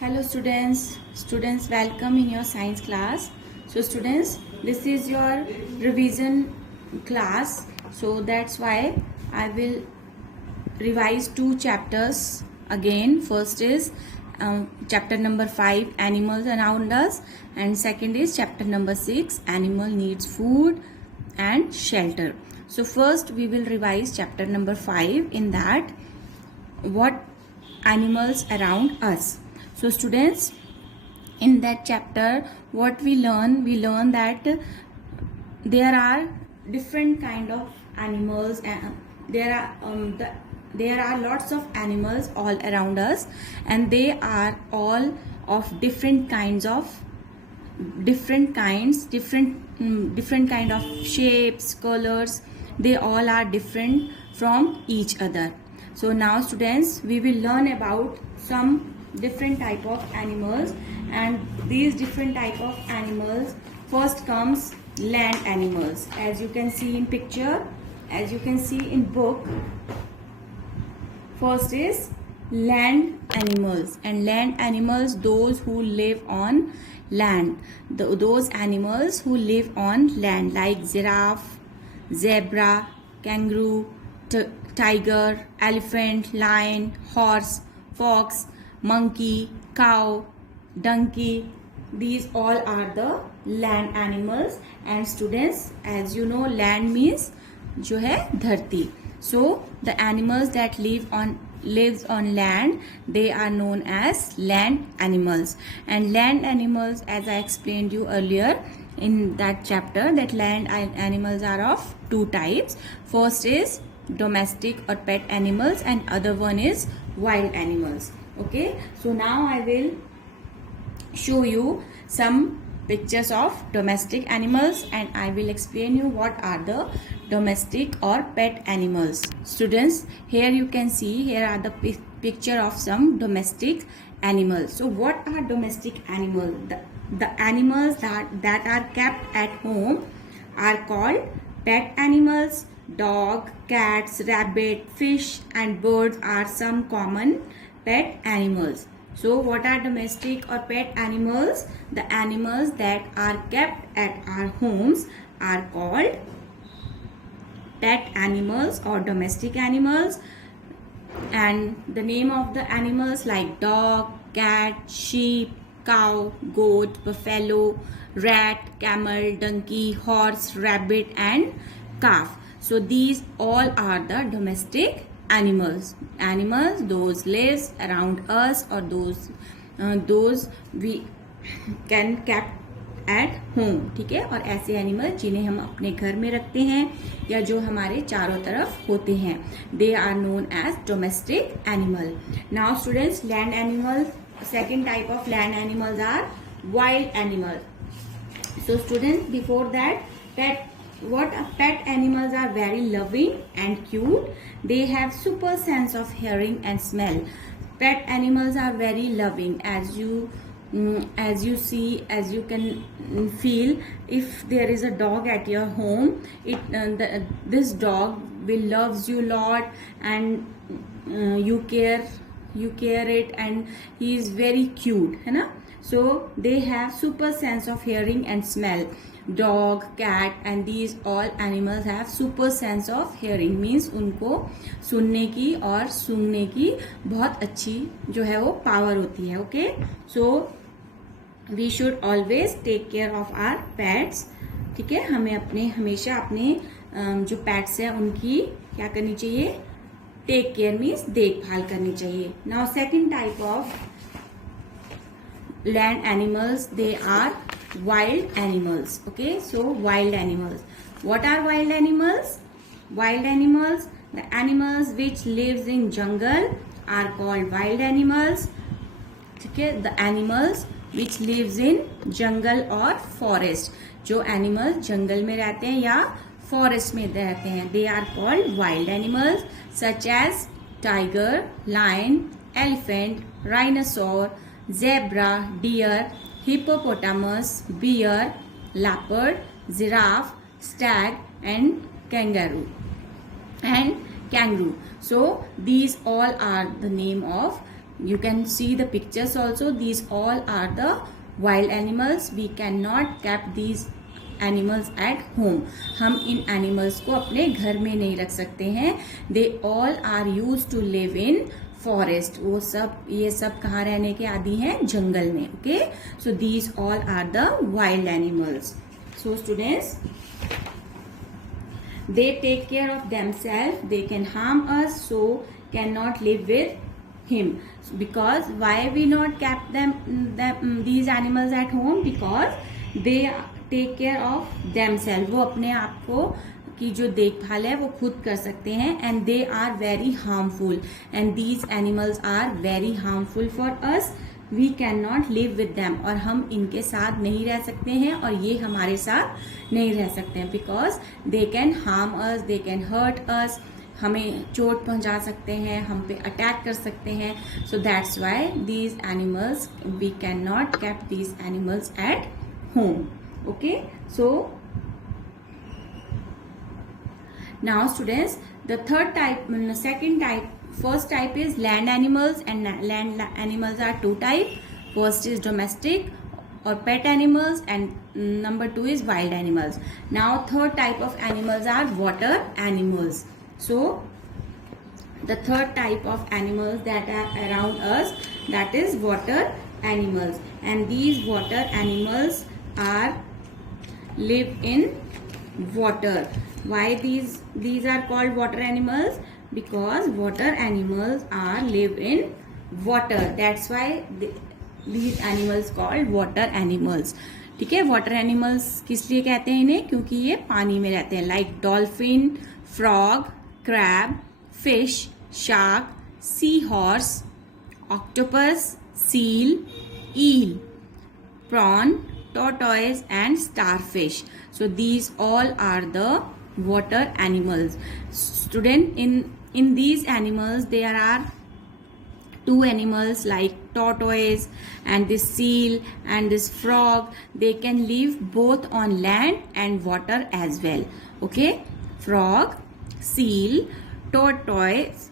Hello students welcome in your science class. So students, this is your revision class, so that's why I will revise two chapters again. First is chapter number 5, animals around us, and second is chapter number 6, animal needs food and shelter. So first we will revise chapter number 5, in that what animals around us. So students, in that chapter what we learn that there are different kind of animals, and there are lots of animals all around us, and they are all of different kind of shapes, colors. They all are different from each other. So now students, we will learn about some different type of animals, and these different type of animals, first comes land animals. As you can see in picture, as you can see in book, first is land animals. And land animals, those who live on land, those animals who live on land, like giraffe, zebra, kangaroo, tiger, elephant, lion, horse, fox, monkey, cow, donkey. These all are the land animals. And students, as you know, land means जो है धरती. So the animals that lives on land, they are known as land animals. And land animals, as I explained you earlier in that chapter, that land animals are of two types. First is domestic or pet animals, and other one is wild animals. Okay, so now I will show you some pictures of domestic animals, and I will explain you what are the domestic or pet animals. Students, here you can see, here are the picture of some domestic animals. So what are domestic animals? The animals that are kept at home are called pet animals. Dog, cats, rabbit, fish and birds are some common pet animals. So what are domestic or pet animals? The animals that are kept at our homes are called pet animals or domestic animals. And the name of the animals like dog, cat, sheep, cow, goat, buffalo, rat, camel, donkey, horse, rabbit and calf. So these all are the domestic animals. Animals those lives around us, or those we can kept at home. ठीक है, और ऐसे animal जिन्हें हम अपने घर में रखते हैं या जो हमारे चारों तरफ होते हैं, they are known as domestic animal. Now students, land animals, second type of land animals are wild animals. So students, before that, pet animals are very loving and cute. They have super sense of hearing and smell. Pet animals are very loving, as you see, as you can feel. If there is a dog at your home, this dog will loves you a lot, and you care it, and he is very cute, है ना? So they have super sense of hearing and smell. Dog, cat and these all animals have super sense of hearing, means उनको सुनने की और सूंघने की बहुत अच्छी जो है वो पावर होती है. Okay, so we should always take care of our pets. ठीक है, हमें हमेशा अपने जो पेट्स हैं उनकी क्या करनी चाहिए? टेक केयर मीन्स देखभाल करनी चाहिए. Now second type of land animals, they are wild animals. Okay, so wild animals, what are wild animals? Wild animals, the animals which lives in jungle are called wild animals. Okay, the animals which lives in jungle or forest, जो animals जंगल में रहते हैं या forest में रहते हैं, they are called wild animals, such as tiger, lion, elephant, rhinoceros, zebra, deer, hippopotamus, bear, leopard, giraffe, stag and kangaroo. So these all are the name of You can see the pictures also. These all are the wild animals. We cannot keep these animals at home. हम इन animals को अपने घर में नहीं रख सकते हैं. They all are use to live in forest. वो सब, ये सब कहाँ रहने के आदि हैं? जंगल में. Okay, so these all are the wild animals. So students, they take care of themselves. They can harm us, so cannot live with him. Because why we not kept these animals at home? Because they take care of themselves. वो अपने आप को की जो देखभाल है वो खुद कर सकते हैं. And they are very harmful. And these animals are very harmful for us. We cannot live with them. और हम इनके साथ नहीं रह सकते हैं और ये हमारे साथ नहीं रह सकते हैं. Because they can harm us, they can hurt us. हमें चोट पहुंचा सकते हैं, हम पे अटैक कर सकते हैं. So that's why these animals, we cannot keep these animals at home. Okay, so now students, the third type, second type, first type is land animals, and land animals are two type. First is domestic or pet animals, and number two is wild animals. Now third type of animals are water animals. So the third type of animals that are around us, that is water animals. And these water animals are live in water. Why these are called water animals? Because water animals are live in water. That's why these animals called water animals. ठीक है, water animals किस लिए कहते हैं इन्हें? क्योंकि ये पानी में रहते हैं. Like dolphin, frog, crab, fish, shark, seahorse, octopus, seal, eel, prawn, tortoise and starfish. So these all are the water animals. Student, in these animals there are two animals like tortoise and this seal and this frog. They can live both on land and water as well. Okay, frog, seal, tortoise,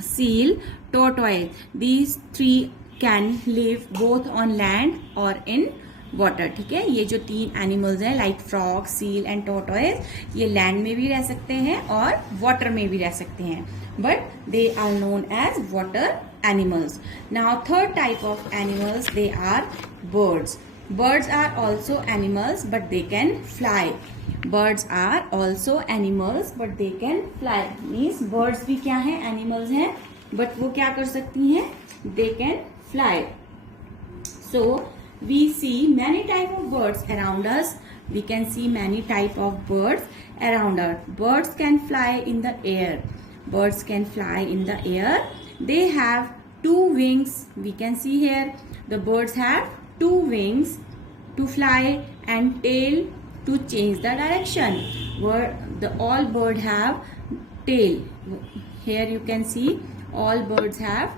seal, tortoise, these three can live both on land or in water. ठीक है, ये जो तीन animals हैं like frog, seal and tortoise, ये land में भी रह सकते हैं और वाटर में भी रह सकते हैं. But they are known as water animals. Now third type of animals, they are birds. Birds are also animals but they can fly. Birds are also animals but they can fly. Means birds भी क्या हैं? Animals हैं, but वो क्या कर सकती हैं? They can fly. So we see many type of birds around us. We can see many type of birds around us. Birds can fly in the air. Birds can fly in the air. They have two wings. We can see here the birds have two wings to fly and tail to change the direction. All bird have tail. Here you can see all birds have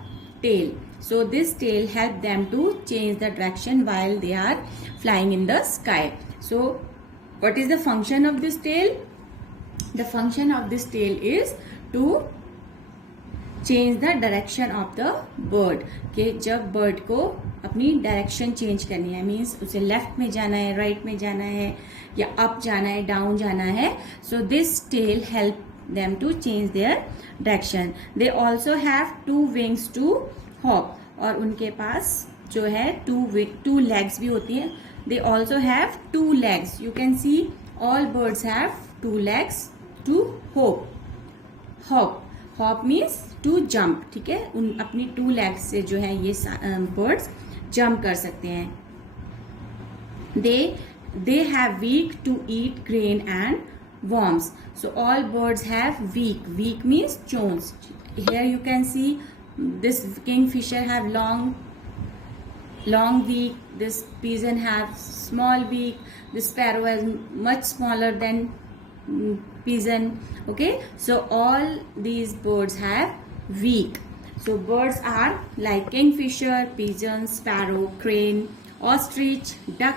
tail. So this tail help them to change the direction while they are flying in the sky. So what is the function of this tail? The function of this tail is to change the direction of the bird. कि जब bird को अपनी direction change करनी है, means उसे left में जाना है, right में जाना है, या up जाना है, down जाना है. So this tail help them to change their direction. They also have two wings to hop. और उनके पास जो है two legs भी होती है. They also have two legs. You can see all birds have two legs to hop. Hop means to jump. ठीक है, उन अपनी two legs से जो है ये birds jump कर सकते हैं. They have beak to eat grain and worms. So all birds have beak. Beak means chonch. Here you can see this kingfisher have long beak. This pigeon have small beak. This sparrow is much smaller than pigeon. Okay, so all these birds have beak. So birds are like kingfisher, pigeon, sparrow, crane, ostrich, duck,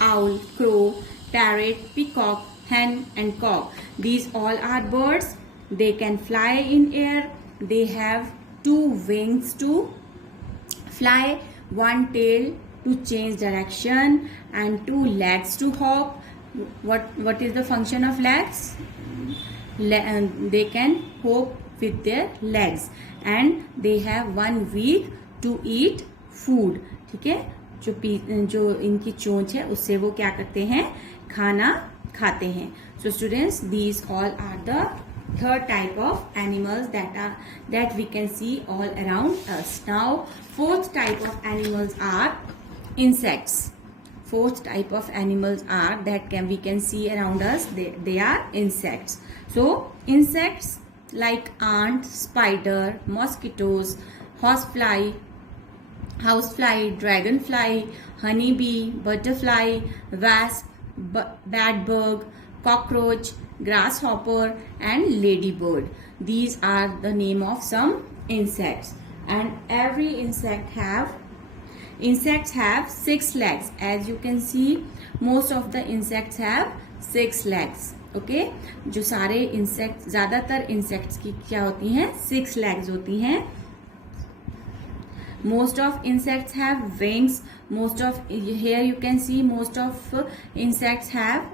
owl, crow, parrot, peacock, hen and cock. These all are birds. They can fly in air. They have two wings to fly, one tail to change direction, and two legs to hop. What is the function of legs? They can hop with their legs, and they have one week to eat food. ठीक है, जो इनकी चोंच है उससे वो क्या करते हैं, खाना खाते हैं. So students, these all are the third type of animals that we can see all around us. Now fourth type of animals are insects. Fourth type of animals are we can see around us. They are insects. So insects like ant, spider, mosquitoes, housefly, dragonfly, honeybee, butterfly, wasp, bedbug, cockroach, grasshopper, and ladybird. These are the name of some insects, and every insects have 6 legs. As you can see, most of the insects have 6 legs. Okay, जो सारे insect, ज्यादातर insects की क्या होती हैं, 6 legs होती हैं. Most of insects have wings. Here you can see most of insects have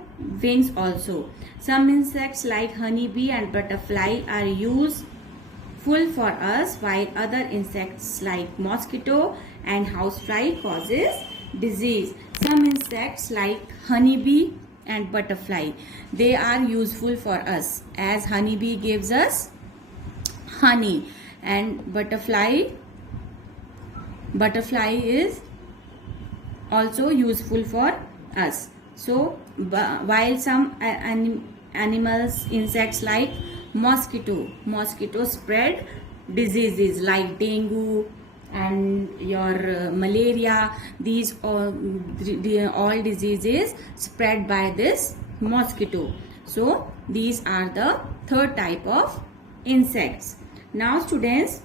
wings also. Some insects like honeybee and butterfly are useful for us, while other insects like mosquito and housefly causes disease. Some insects like honeybee and butterfly, they are useful for us, as honeybee gives us honey, and butterfly is also useful for us. So while some insects like mosquito spread diseases like dengue and your malaria. These all diseases spread by this mosquito. So these are the third type of insects. Now students,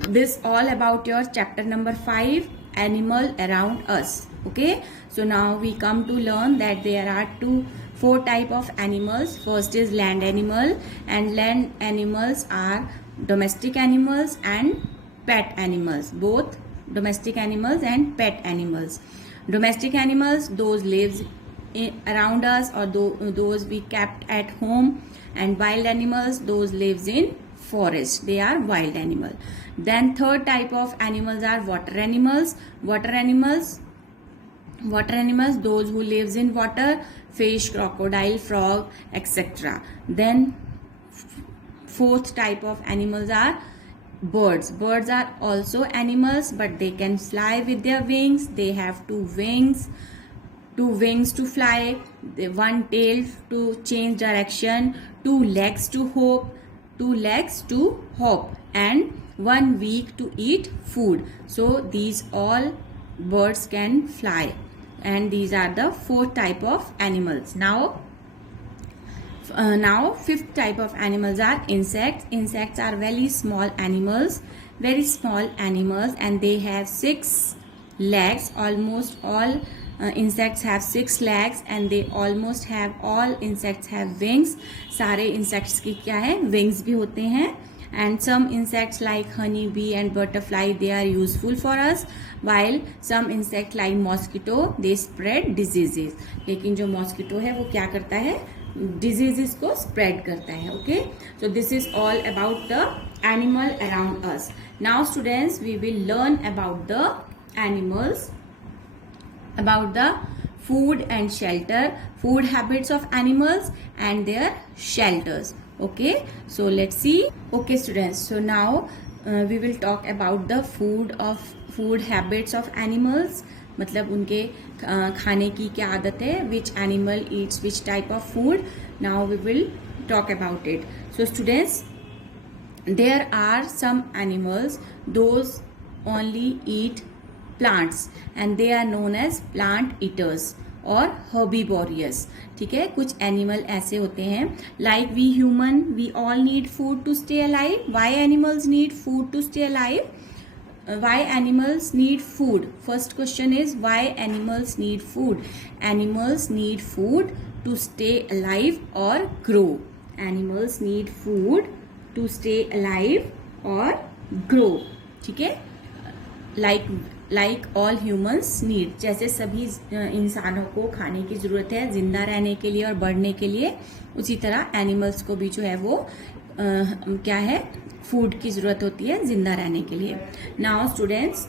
this all about your chapter number 5, animal around us. Okay, so now we come to learn that there are 4 type of animals. First is land animal, and land animals are domestic animals and pet animals, both domestic animals and pet animals. Domestic animals, those lives around us, or those we kept at home, and wild animals, those lives in forest, they are wild animal. Then third type of animals are water animals. Water animals, those who lives in water, fish, crocodile, frog, etc. Then fourth type of animals are birds. Birds are also animals, but they can fly with their wings. They have 2 wings to fly, one tail to change direction, 2 legs to hop, and 1 week to eat food. So these all birds can fly, and these are the 4 type of animals. Now fifth type of animals are insects. Insects are very small animals, and they have 6 legs. Almost all insects have 6 legs, and they almost have all insects have wings. सारे insects की क्या है, wings भी होते हैं. And some insects like honeybee and butterfly, they are useful for us, while some insects like mosquito, they spread diseases. लेकिन जो mosquito है वो क्या करता है, diseases को spread करता है. Okay, so this is all about the animal around us. Now students, we will learn about the animals, about the food and shelter, food habits of animals and their shelters. Okay, so let's see. Okay students, so now we will talk about the food habits of animals. मतलब उनके खाने की क्या आदत है, which animal eats which type of food. Now we will talk about it. So students, there are some animals, those only eat plants, and they are known as plant eaters और herbivorous. ठीक है, कुछ animal ऐसे होते हैं, like we human, we all need food to stay alive. Why animals need food to stay alive? Why animals need food? First question is, why animals need food? Animals need food to stay alive or grow. Animals need food to stay alive or grow. ठीक है, like all humans need, जैसे सभी इंसानों को खाने की जरूरत है जिंदा रहने के लिए और बढ़ने के लिए, उसी तरह एनिमल्स को भी जो है वो क्या है, फूड की जरूरत होती है जिंदा रहने के लिए. Now students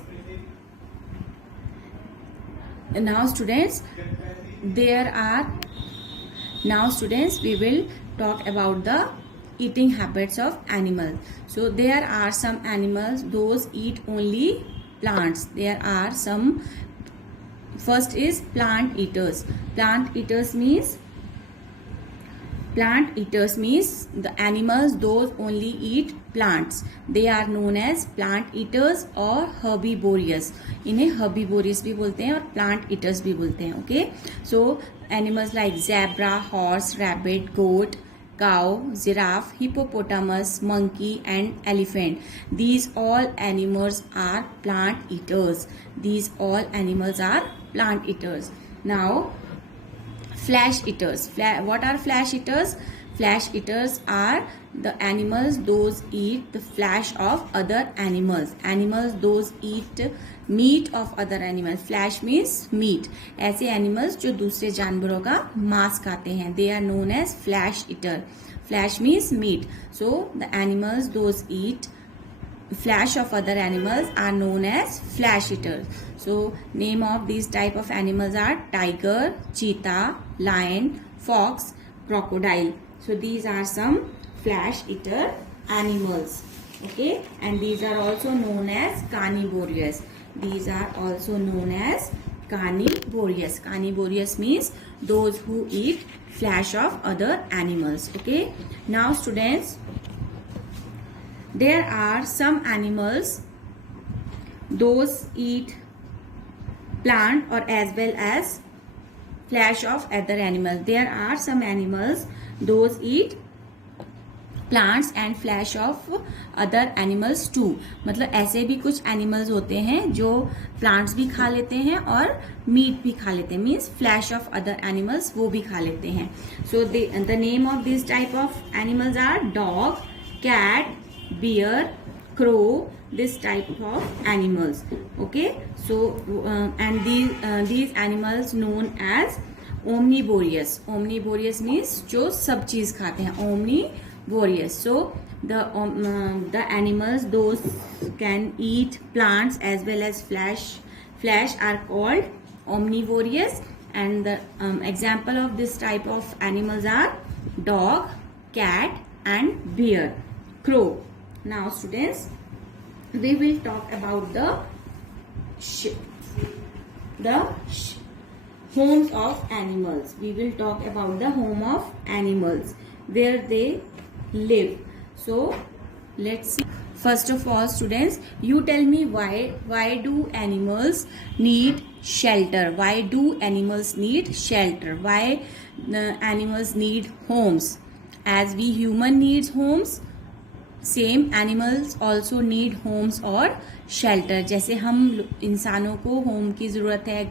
we will talk about the eating habits of animals. So there are some animals those eat only plants. There are some. First is plant eaters. Plant eaters means the animals those only eat plants. They are known as plant eaters or herbivorous. इन्हें herbivorous भी बोलते हैं और plant eaters भी बोलते हैं. Okay, so animals like zebra, horse, rabbit, goat, cow, giraffe, hippopotamus, monkey and elephant. These all animals are plant eaters. Now flesh eaters. What are flesh eaters? Flesh eaters are the animals those eat the flesh of other animals. Animals those eat meat of other animals. Flesh means meat. ऐसे animals जो दूसरे जानवरों का मांस खाते हैं, they are known as flesh eater. Flesh means meat. So the animals those eat flesh of other animals are known as flesh eaters. So name of these type of animals are tiger, cheetah, lion, fox, crocodile. So these are some flesh eater animals. Okay, and these are also known as carnivorous. Carnivorous means those who eat flesh of other animals. Okay, now students, there are some animals those eat plant or as well as flesh of other animals. There are some animals those eat plants and flesh of other animals too. मतलब ऐसे भी कुछ animals होते हैं जो plants भी खा लेते हैं और meat भी खा लेते हैं, means flesh of other animals वो भी खा लेते हैं. So the name of these type of animals are dog, cat, bear, crow, this type of animals. Okay, so and these animals known as omnivorous. Omnivorous means जो सब चीज खाते हैं, omnivorous. So the animals those can eat plants as well as flesh are called omnivorous, and the example of this type of animals are dog, cat and bear, crow. Now students, we will talk about the homes of animals. We will talk about the home of animals, where they live. So let's see. First of all students, you tell me why do animals need shelter? Why do animals need shelter? Why animals need homes? As we human needs homes, same animals also need homes और shelter. जैसे हम इंसानों को home की ज़रूरत है,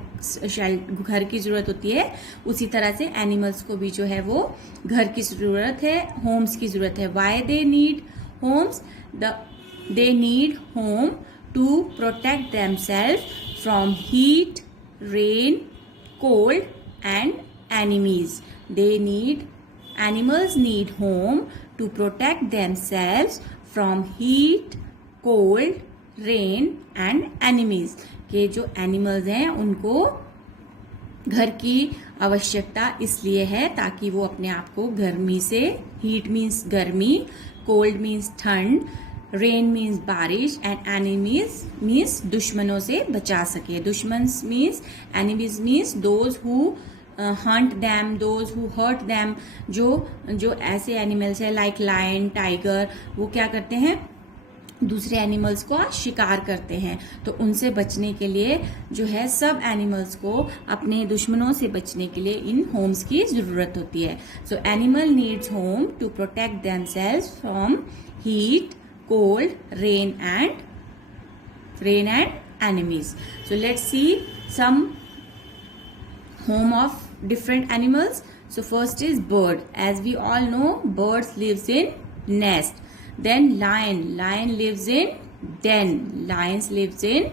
घर की ज़रूरत होती है, उसी तरह से एनिमल्स को भी जो है वो घर की ज़रूरत है, होम्स की ज़रूरत है. Why they need homes? They need home to protect themselves from heat, rain, cold and enemies. Animals need home to protect themselves from heat, cold, rain and enemies. कि जो एनिमल्स हैं उनको घर की आवश्यकता इसलिए है ताकि वो अपने आप को गर्मी से, हीट मीन्स गर्मी, कोल्ड मीन्स ठंड, रेन मीन्स बारिश एंड एनिमीज मीन्स दुश्मनों से बचा सके. दुश्मन means, enemies means those who hunt them, those who hurt them. जो ऐसे एनिमल्स है लाइक लायन, टाइगर, वो क्या करते हैं, दूसरे एनिमल्स को शिकार करते हैं. तो उनसे बचने के लिए जो है सब एनिमल्स को अपने दुश्मनों से बचने के लिए इन होम्स की जरूरत होती है. So animal needs home to protect themselves from heat, cold, rain and enemies. So let's see some home of different animals. So first is bird. As we all know, birds lives in nest. Then lion lives in den. Lions lives in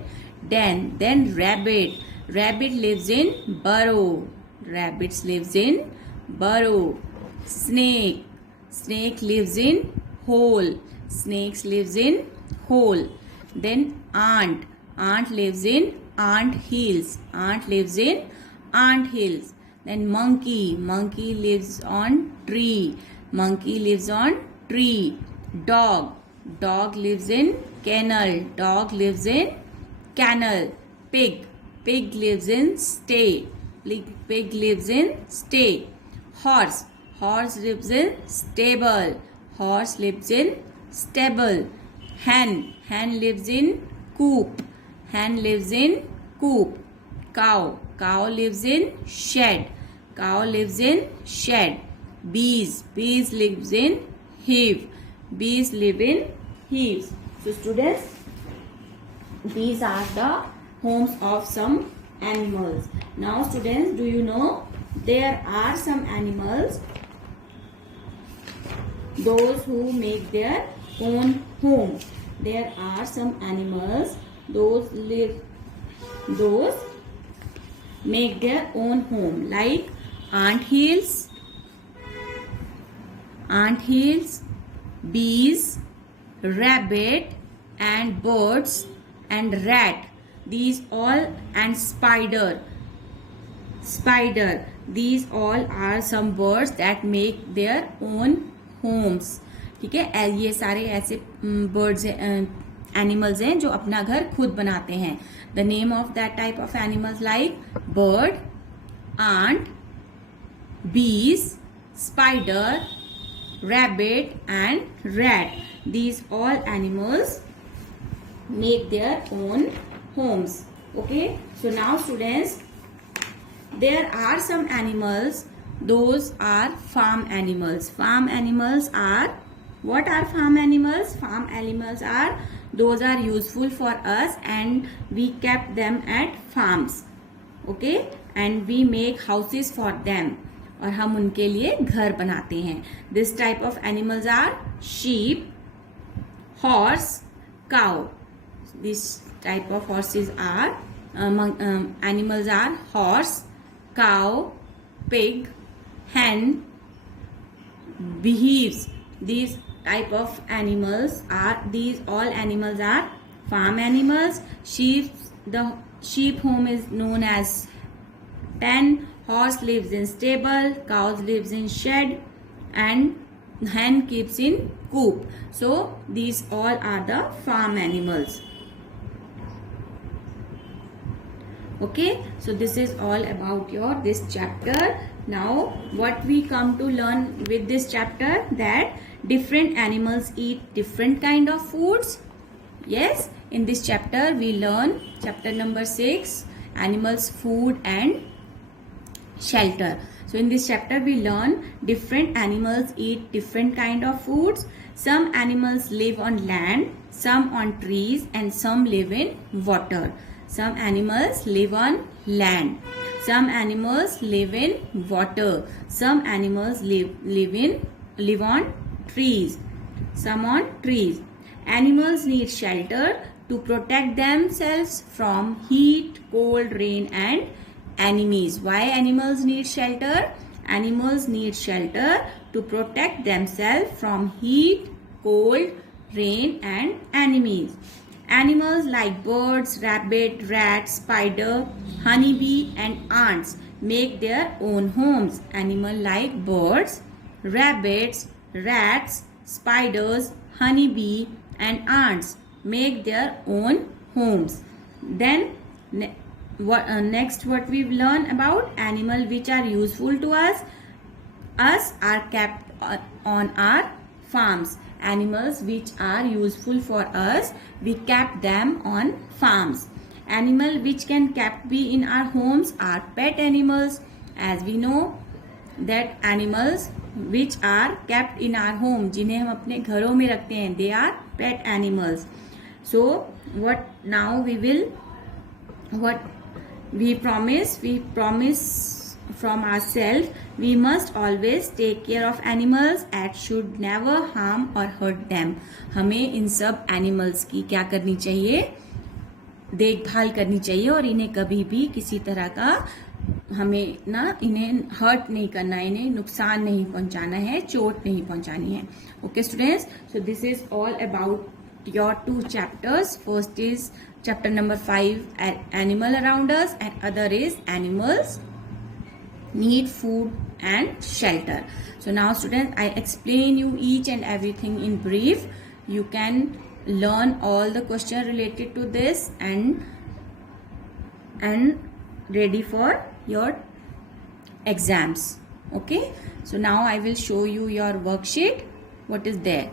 den. Then rabbit. Rabbit lives in burrow. Rabbits lives in burrow. Snake. Snake lives in hole. Snakes lives in hole. Then ant. Ant lives in ant hills. Ant lives in ant hills. Then monkey. Monkey lives on tree. Monkey lives on tree. Dog. Dog lives in kennel. Dog lives in kennel. Pig. Pig lives in stay. Pig lives in stay. Horse. Horse lives in stable. Horse lives in stable. Hen. Hen lives in coop. Hen lives in coop. Cow. Cow lives in shed. Cow lives in shed. Bees. Bees lives in hive. Bees live in hives. So students, these are the homes of some animals. Now students, do you know there are some animals, those who make their own home. There are some animals, those make their own home, like ant hills, bees, rabbit, and birds, and rat. These all, and spider. These all are some birds that make their own homes. ठीक है, ये सारे ऐसे birds animals हैं जो अपना घर खुद बनाते हैं. The name of that type of animals like bird, ant, bees, spider, rabbit, and rat. These all animals make their own homes. Okay, so now students, there are some animals, those are farm animals. Farm animals are, what are farm animals? Farm animals are, those are useful for us and we kept them at farms. Okay, and we make houses for them, और हम उनके लिए घर बनाते हैं. This type of animals are sheep, horse, cow. This type of horses are animals are horse, cow, pig, hen, beeves. These type of animals are, these all animals are farm animals. Sheep, the sheep home is known as pen. Horse lives in stable, cows lives in shed, and hen keeps in coop. So these all are the farm animals. Okay, so this is all about this chapter. Now what we come to learn with this chapter, that different animals eat different kind of foods. Yes, in this chapter we learn chapter number 6, animals, food and shelter. So in this chapter we learn different animals eat different kind of foods. Some animals live on land, some on trees, and some live in water. Some animals live on land, some animals live in water, some animals live on trees, some on trees. Animals need shelter to protect themselves from heat, cold, rain and enemies. Why animals need shelter? Animals need shelter to protect themselves from heat, cold, rain and enemies. Animals like birds, rabbit, rat, spider, honeybee and ants make their own homes. Animals like birds, rabbits, rats, spiders, honeybee and ants make their own homes. Then next what we've learned about animals which are useful to us are kept on our farms. Animals which are useful for us, we kept them on farms. Animal which can kept be in our homes are pet animals. As we know that animals which are kept in our home, जिन्हें हम अपने घरों में रखते हैं, they are pet animals. So what now we will, what we promise from ourselves, we must always take care of animals and should never harm or hurt them. हमें इन सब animals की क्या करनी चाहिए, देखभाल करनी चाहिए और इन्हें कभी भी किसी तरह का हमें ना इन्हें हर्ट नहीं करना, इन्हें नुकसान नहीं पहुंचाना है, चोट नहीं पहुंचानी है. Okay students, so this is all about your 2 chapters. First is chapter number 5, animal around us, and other is animals need food and shelter. So now students, I explain you each and everything in brief. You can learn all the questions related to this and ready for your exams. Okay, so now I will show you your worksheet, what is there.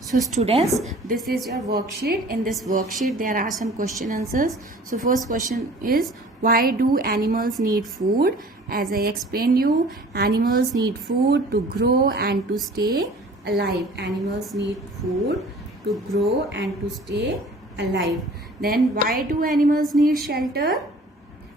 So students, this is your worksheet. In this worksheet there are some question answers. So first question is, why do animals need food? As I explained you, animals need food to grow and to stay alive. Animals need food to grow and to stay alive. Then why do animals need shelter?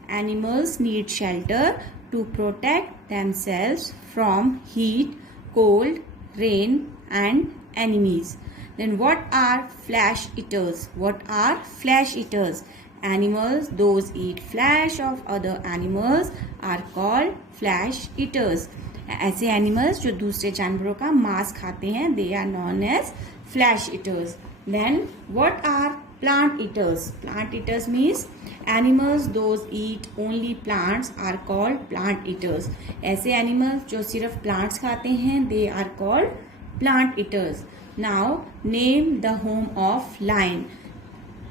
Animals need shelter to protect themselves from heat, cold, rain and enemies. Then what are flesh eaters? What are flesh eaters? Animals those eat flesh of other animals are called flesh eaters. ऐसे animals जो दूसरे जानवरों का मांस खाते हैं, they are known as flesh eaters. Then what are plant eaters? Plant eaters means animals those eat only plants are called plant eaters. ऐसे animals जो सिर्फ प्लांट्स खाते हैं, they are called plant eaters. Now name the home of lion.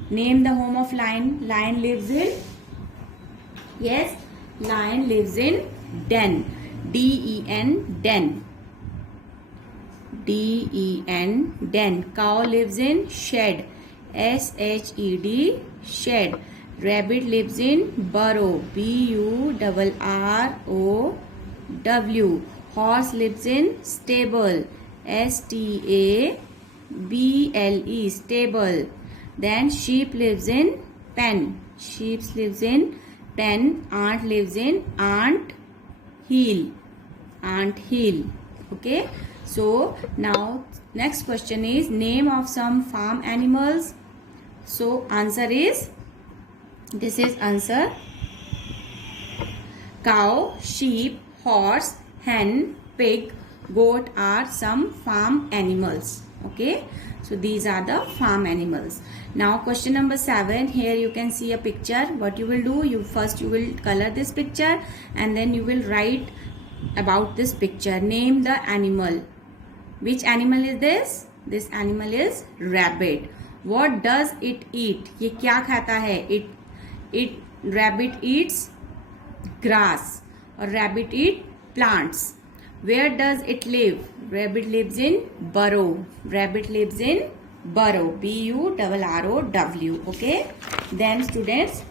Name the home of lion. Lion lives in, yes, lion lives in den. D-E-N, den. D-E-N, den. Cow lives in shed. S-H-E-D, shed. Rabbit lives in burrow. B-U-R-R-O-W. Horse lives in stable. S-T-A-B-L-E, stable. Then sheep lives in pen. Sheep lives in pen. Ant lives in ant hill. Ant hill. Okay. So now next question is, name of some farm animals. So answer is, this is answer: cow, sheep, horse, hen, pig, goat are some farm animals. Okay, so these are the farm animals. Now question number 7, here you can see a picture. What you will do, you will color this picture and then you will write about this picture. Name the animal. Which animal is this? This animal is rabbit. What does it eat? ये क्या खाता है? Rabbit eats grass or rabbit eat plants. Where does it live? Rabbit lives in burrow. Rabbit lives in burrow. B-U-R-R-O-W. Okay. Then students,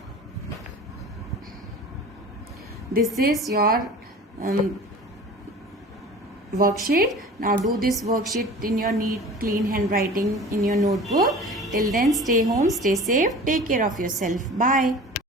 this is your worksheet. Now do this worksheet in your neat, clean handwriting in your notebook. Till then, stay home, stay safe, take care of yourself. Bye.